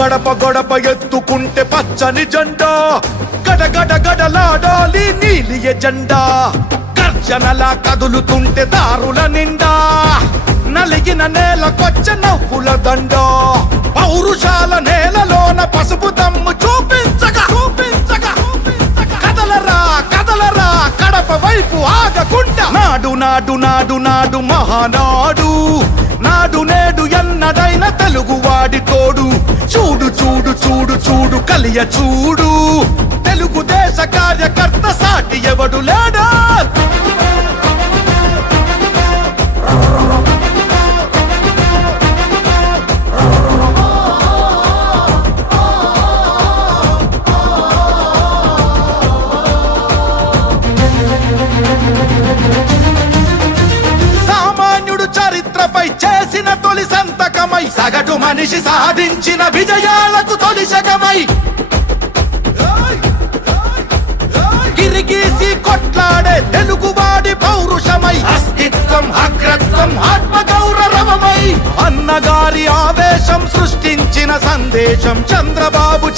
గడప గడప ఎత్తుకుంటే పచ్చని జెండా, గడగడ గడలాడాలి నీలి ఎజెండా. గర్జనలా కదులుతుంటే దారుల నిండా, నలిగిన నేలకొచ్చ నవ్వుల దండ. పౌరుషాల నేలలోన పసుపు దమ్ము చూపించగా కదలరా కదలరా కడప వైపు ఆగకుండా. నాడు నాడు నాడు నాడు మహానాడు, నాడు నేడు ఎన్నడైన తెలుగువాడి తోడు. చూడు చూడు చూడు చూడు కలియ చూడు, తెలుగుదేశ కార్యకర్త సాటి ఎవడు లేడా. సామాన్యుడు చరిత్రపై చేసిన తొలి సంతకమై, సగటు మనిషి సాధించిన విజయాలకు తొలి శకమై, గిరిగీసి కొట్లాడే తెలుగువాడి పౌరుషమై, అస్తిత్వం అగ్రత్వం ఆత్మగౌరవమై, అన్నగారి ఆవేశం సృష్టించిన సందేశం చంద్రబాబు